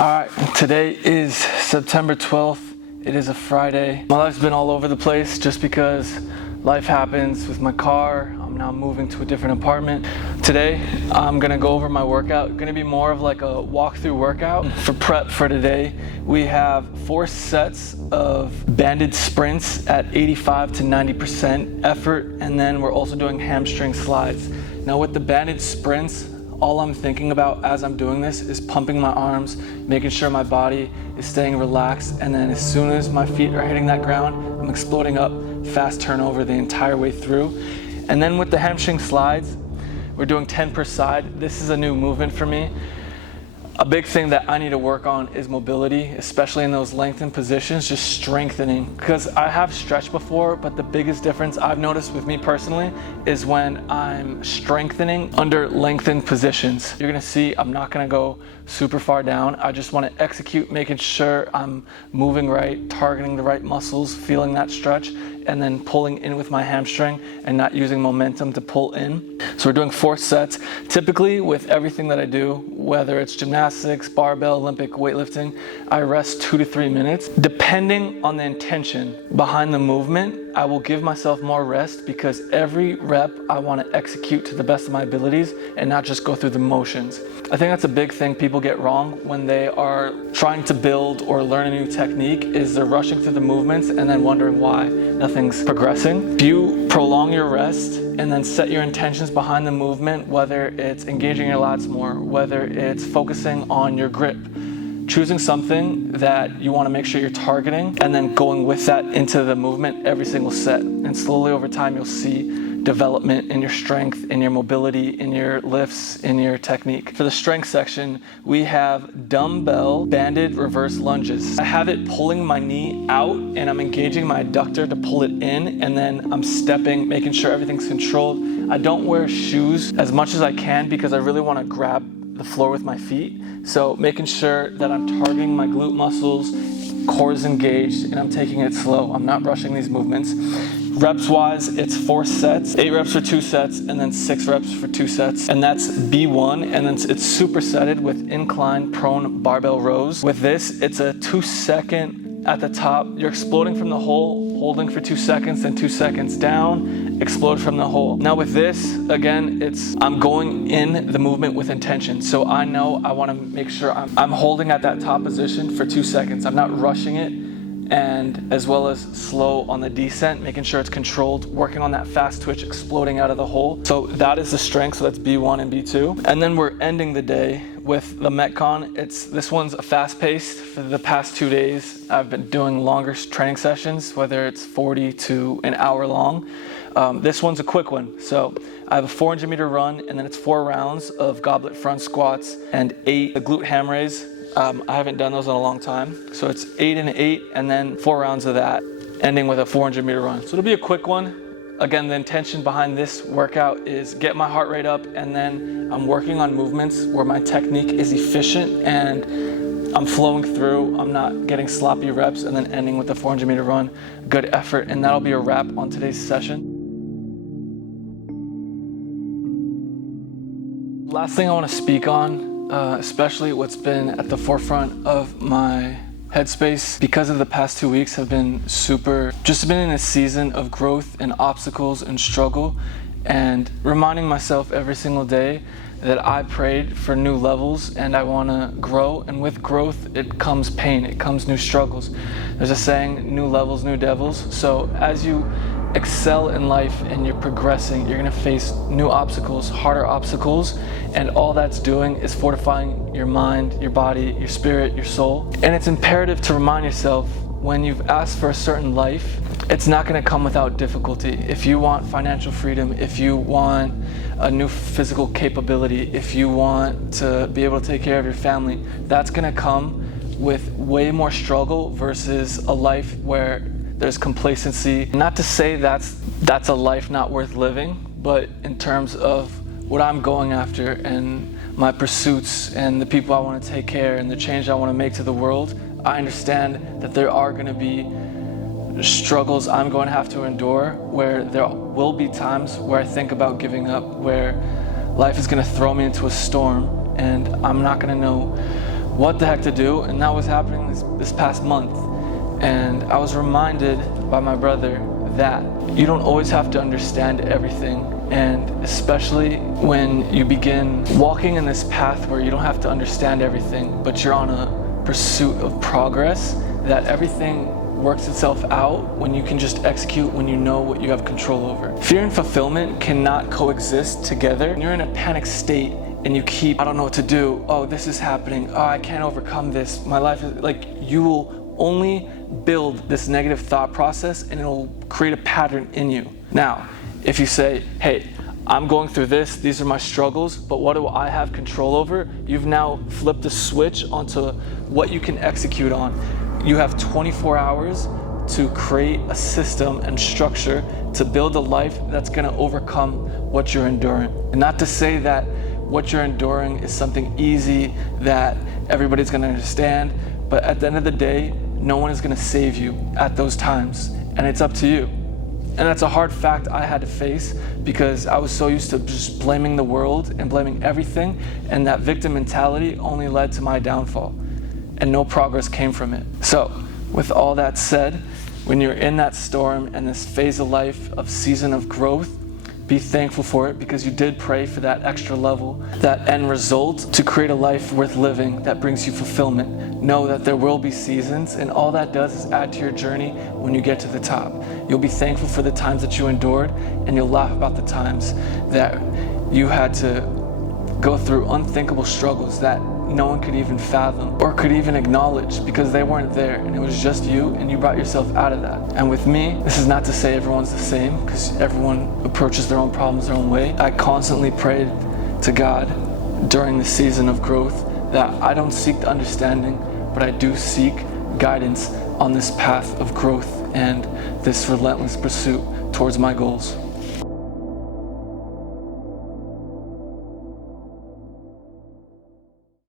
Alright, today is September 12th. It is a Friday. My life's been all over the place just because life happens with my car. I'm now moving to a different apartment. Today, I'm gonna go over my workout. Gonna be more of like a walkthrough workout. For prep for today, we have 4 sets of banded sprints at 85 to 90% effort, and then we're also doing hamstring slides. Now with the banded sprints, all I'm thinking about as I'm doing this is pumping my arms, making sure my body is staying relaxed, and then as soon as my feet are hitting that ground, I'm exploding up, fast turnover the entire way through. And then with the hamstring slides, we're doing 10 per side. This is a new movement for me. A big thing that I need to work on is mobility, especially in those lengthened positions, just strengthening. Because I have stretched before, but the biggest difference I've noticed with me personally is when I'm strengthening under lengthened positions. You're gonna see I'm not gonna go super far down. I just wanna execute, making sure I'm moving right, targeting the right muscles, feeling that stretch, and then pulling in with my hamstring and not using momentum to pull in. So we're doing 4 sets. Typically with everything that I do, whether it's gymnastics, barbell, Olympic weightlifting, I rest 2 to 3 minutes. Depending on the intention behind the movement, I will give myself more rest because every rep I want to execute to the best of my abilities and not just go through the motions. I think that's a big thing people get wrong when they are trying to build or learn a new technique, is they're rushing through the movements and then wondering why nothing's progressing. If you prolong your rest and then set your intentions behind the movement, whether it's engaging your lats more, whether it's focusing on your grip, choosing something that you want to make sure you're targeting and then going with that into the movement every single set. And slowly over time, you'll see development in your strength, in your mobility, in your lifts, in your technique. For the strength section, we have dumbbell banded reverse lunges. I have it pulling my knee out and I'm engaging my adductor to pull it in, and then I'm stepping, making sure everything's controlled. I don't wear shoes as much as I can because I really want to grab the floor with my feet. So making sure that I'm targeting my glute muscles, core is engaged, and I'm taking it slow. I'm not rushing these movements. Reps wise, it's 4 sets, 8 reps for 2 sets, and then 6 reps for 2 sets. And that's B1, and then it's supersetted with incline prone barbell rows. With this, it's a 2-second at the top. You're exploding from the hole, holding for 2 seconds, then 2 seconds down, explode from the hole. Now with this, again, I'm going in the movement with intention. So I know I want to make sure I'm holding at that top position for 2 seconds. I'm not rushing it, and as well as slow on the descent, making sure it's controlled, working on that fast twitch, exploding out of the hole. So that is the strength, so that's B1 and B2. And then we're ending the day with the Metcon. This one's a fast paced. For the past 2 days, I've been doing longer training sessions, whether it's 40 to an hour long. This one's a quick one. So I have a 400-meter run, and then it's 4 rounds of goblet front squats and 8 glute ham raise. I haven't done those in a long time. So it's 8 and 8, and then 4 rounds of that, ending with a 400-meter run. So it'll be a quick one. Again, the intention behind this workout is get my heart rate up, and then I'm working on movements where my technique is efficient and I'm flowing through, I'm not getting sloppy reps, and then ending with a 400-meter run. Good effort, and that'll be a wrap on today's session. Last thing I want to speak on, especially what's been at the forefront of my headspace because of the past 2 weeks have been just been in a season of growth and obstacles and struggle, and reminding myself every single day that I prayed for new levels and I want to grow, and with growth it comes pain, it comes new struggles. There's a saying, new levels, new devils. So as you excel in life and you're progressing, you're going to face new obstacles, harder obstacles, and all that's doing is fortifying your mind, your body, your spirit, your soul. And it's imperative to remind yourself, when you've asked for a certain life, it's not going to come without difficulty. If you want financial freedom, if you want a new physical capability, if you want to be able to take care of your family, that's going to come with way more struggle versus a life where there's complacency. Not to say that's a life not worth living, but in terms of what I'm going after and my pursuits and the people I want to take care and the change I want to make to the world, I understand that there are going to be struggles I'm going to have to endure, where there will be times where I think about giving up, where life is going to throw me into a storm and I'm not going to know what the heck to do, and that was happening this past month. And I was reminded by my brother that you don't always have to understand everything, and especially when you begin walking in this path where you don't have to understand everything, but you're on a pursuit of progress, that everything works itself out when you can just execute, when you know what you have control over. Fear and fulfillment cannot coexist together. When you're in a panic state and you keep, I don't know what to do, oh, this is happening, oh, I can't overcome this, my life is, like, you will only build this negative thought process and it'll create a pattern in you. Now, if you say, hey, I'm going through this, these are my struggles, but what do I have control over? You've now flipped the switch onto what you can execute on. You have 24 hours to create a system and structure to build a life that's gonna overcome what you're enduring. And not to say that what you're enduring is something easy that everybody's gonna understand, but at the end of the day, no one is gonna save you at those times, and it's up to you. And that's a hard fact I had to face because I was so used to just blaming the world and blaming everything, and that victim mentality only led to my downfall, and no progress came from it. So, with all that said, when you're in that storm and this phase of life, of season of growth, be thankful for it because you did pray for that extra level, that end result to create a life worth living that brings you fulfillment. Know that there will be seasons, and all that does is add to your journey when you get to the top. You'll be thankful for the times that you endured, and you'll laugh about the times that you had to go through unthinkable struggles that no one could even fathom or could even acknowledge because they weren't there, and it was just you, and you brought yourself out of that. And with me, this is not to say everyone's the same, because everyone approaches their own problems their own way. I constantly prayed to God during the season of growth that I don't seek the understanding, but I do seek guidance on this path of growth and this relentless pursuit towards my goals.